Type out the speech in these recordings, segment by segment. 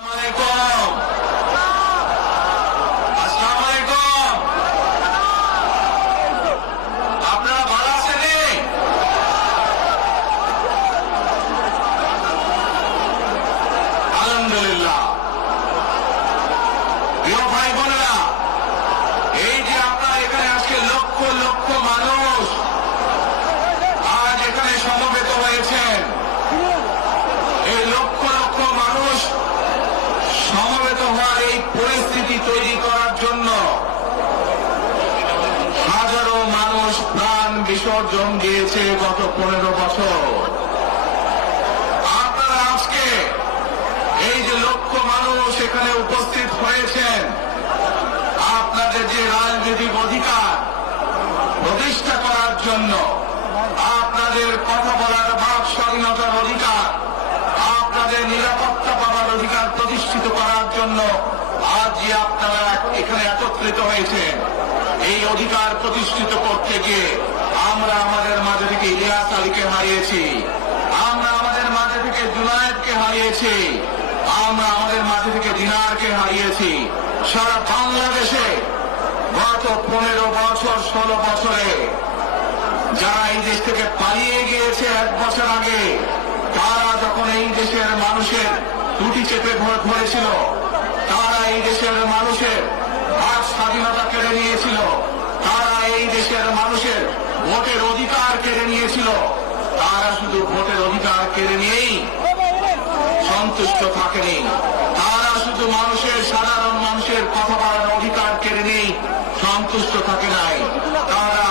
Oh বিসর্জন দিয়েছে গত পনেরো বছর। আপনারা আজকে এই যে লক্ষ মানুষ এখানে উপস্থিত হয়েছেন, আপনাদের যে রাজনৈতিক অধিকার প্রতিষ্ঠা করার জন্য, আপনাদের কথা বলার বাক স্বাধীনতার অধিকার, আপনাদের নিরাপত্তা পাওয়ার অধিকার প্রতিষ্ঠিত করার জন্য আজ যে আপনারা এখানে একত্রিত হয়েছেন। এই অধিকার প্রতিষ্ঠিত করতে গিয়ে আমরা আমাদের মাঝে থেকে ইলিয়াস আলীকে হারিয়েছি। আমরা আমাদের মাঝে থেকে জুনায়েদকে হারিয়েছি। আমরা আমাদের মাঝে থেকে দিনারকে হারিয়েছি। সারা বাংলাদেশে গত পনেরো বছর, ষোলো বছরে যারা এই দেশ থেকে পালিয়ে গিয়েছে এক বছর আগে, তারা যখন এই দেশের মানুষের টুটি চেপে ধরে- ধরেছিল, তারা এই দেশের মানুষের ভাগ স্বাধীনতা কেড়ে নিয়েছিল, তারা এই দেশের মানুষের ভোটের অধিকার কেড়ে নিয়েছিল। তারা শুধু ভোটের অধিকার কেড়ে নিয়েই সন্তুষ্ট থাকেনি। তারা শুধু মানুষের, সাধারণ মানুষের কথা বলার অধিকার কেড়ে নেই সন্তুষ্ট থাকে নাই। তারা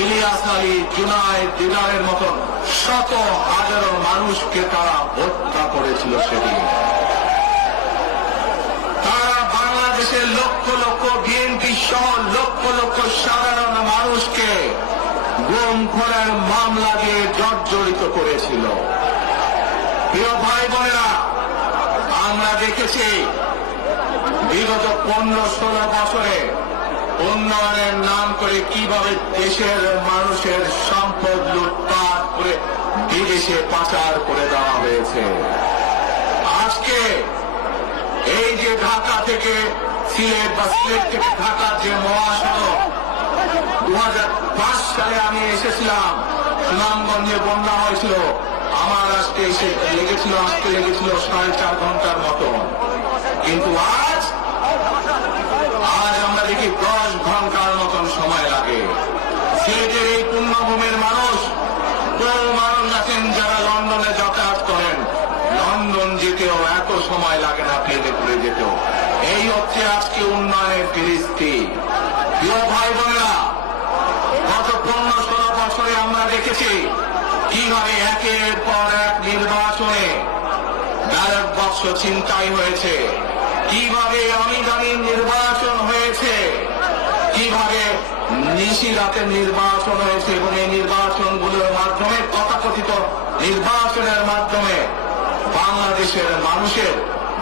ইলিয়াস আলী জুনায় দিদারের মতন শত হাজারো মানুষকে তারা হত্যা করেছিল সেদিন। তারা বাংলাদেশের লক্ষ লক্ষ বিএনপি সহ লক্ষ লক্ষ সাধারণ মানুষকে গুম মামলা দিয়ে জর্জরিত করেছিল। প্রিয় ভাই বোনেরা, আমরা দেখেছি বিগত পনেরো ষোলো বছরে উন্নয়নের নাম করে কীভাবে দেশের মানুষের সম্পদ লুটপাট করে বিদেশে পাচার করে দেওয়া হয়েছে। আজকে এই যে ঢাকা থেকে সিলেট বা সিলেট থেকে ঢাকার যে মহাসড়ক দু সালে আমি এসেছিলাম। সুনামগঞ্জে বন্যা হয়েছিল। আমার আজকে এসে লেগেছিল, আসতে লেগেছিল সাড়ে চার ঘণ্টার মতো কিন্তু আজ আজ আমরা দেখি দশ ঘণ্টার মতন সময় লাগে। সিলেটের এই পুণ্যভূমির মানুষ বহু মানুষ আছেন যারা লন্ডনে যাতায়াত করেন, লন্ডন যেতেও এত সময় লাগে না, প্লেনে করে যেতেও। এই হচ্ছে আজকে উন্নয়নের ফিরিস্তি প্রিয় হয়েছে, কীভাবে অমিদানির নির্বাচন হয়েছে, কীভাবে নিশি নির্বাচন হয়েছে এবং এই নির্বাচনগুলোর মাধ্যমে তথাকথিত নির্বাচনের মাধ্যমে বাংলাদেশের মানুষের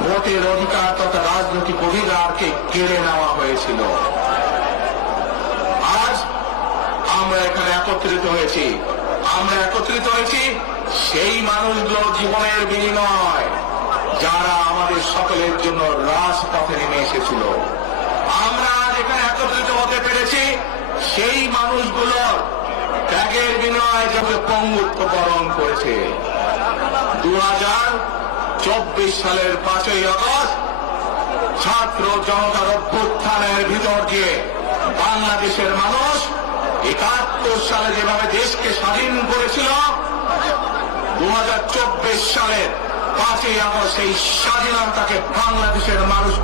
ভোটের অধিকার তথা রাজনৈতিক অধিকারকে কেড়ে নেওয়া হয়েছিল আজ আমরা এখানে একত্রিত হয়েছি। আমরা একত্রিত হয়েছি সেই মানুষগুলোর জীবনের বিনিময়, যারা আমাদের সকলের জন্য রাজপথে নেমে এসেছিল। আমরা এখানে একত্রিত হতে পেরেছি, সেই মানুষগুলোর ত্যাগের বিনিময়ে যাকে পঙ্গুত্ব বরণ করেছে। দু হাজার চব্বিশ সালের পাঁচই আগস্ট ছাত্র জনতার অভ্যুত্থানের ভিতর দিয়ে বাংলাদেশের মানুষ একাত্তর সালে যেভাবে দেশকে স্বাধীন করেছিল দু হাজার চব্বিশ সালের পাঁচই আগস্ট সেই স্বাধীনতাকে বাংলাদেশের মানুষ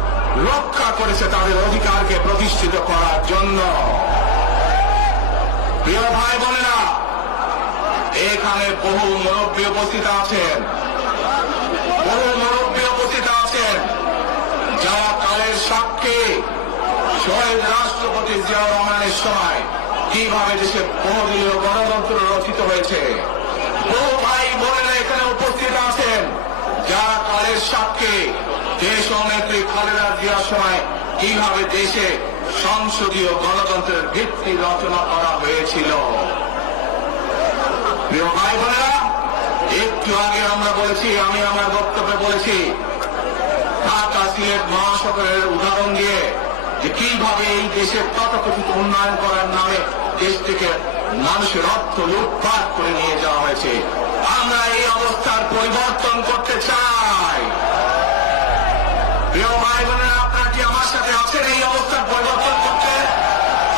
রক্ষা করেছে তাদের অধিকারকে প্রতিষ্ঠিত করার জন্য। প্রিয় ভাই বোনেরা, এখানে বহু মুরব্বী উপস্থিত আছেন। বহু মুরব্বী উপস্থিত আছেন। যারা কালের সাক্ষী, শহীদ রাষ্ট্রপতি জিয়া রহমানের সময় কীভাবে দেশে বহুদলীয় গণতন্ত্র রচিত হয়েছে? বহু ভাই বোনেরা এখানে উপস্থিত আছেন। যারা কালের সাক্ষী দেশ নেত্রী খালেদা জিয়ার সময় কীভাবে দেশে সংসদীয় গণতন্ত্রের ভিত্তি রচনা করা হয়েছিল। প্রিয় ভাই বোনেরা, একটু আগে আমরা বলেছি, আমি আমার বক্তব্যে বলেছি, ঢাকা সিলেট মহাসড়কের উদাহরণ দিয়ে যে কীভাবে এই দেশের তথাকথিত উন্নয়ন করার নামে দেশ থেকে মানুষের অর্থ লুটপাট করে নিয়ে যাওয়া হয়েছে। আমরা এই অবস্থার পরিবর্তন করতে চাই। প্রিয় ভাই বোনেরা আপনারা কি আমার সাথে আছেন এই অবস্থার পরিবর্তন করতে?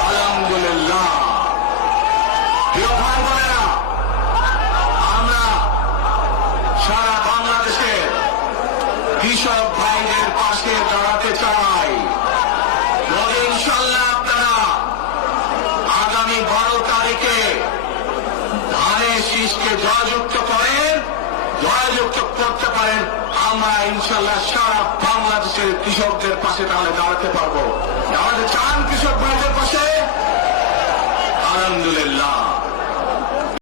আলহামদুলিল্লাহ। প্রিয় ভাই বোনেরা আমরা সারা বাংলাদেশের কৃষক ভাইদের পাশে দাঁড়াতে চাই এবং ইনশাল্লাহ আপনারা আগামী বারো তারিখে যুক্ত জয়যুক্ত করেন, জয়যুক্ত করতে পারেন, আমরা ইনশাল্লাহ সারা বাংলাদেশের কৃষকদের পাশে তাহলে দাঁড়াতে পারব। আমাদের চান কৃষক ভাইদের পাশে? আলহামদুলিল্লাহ।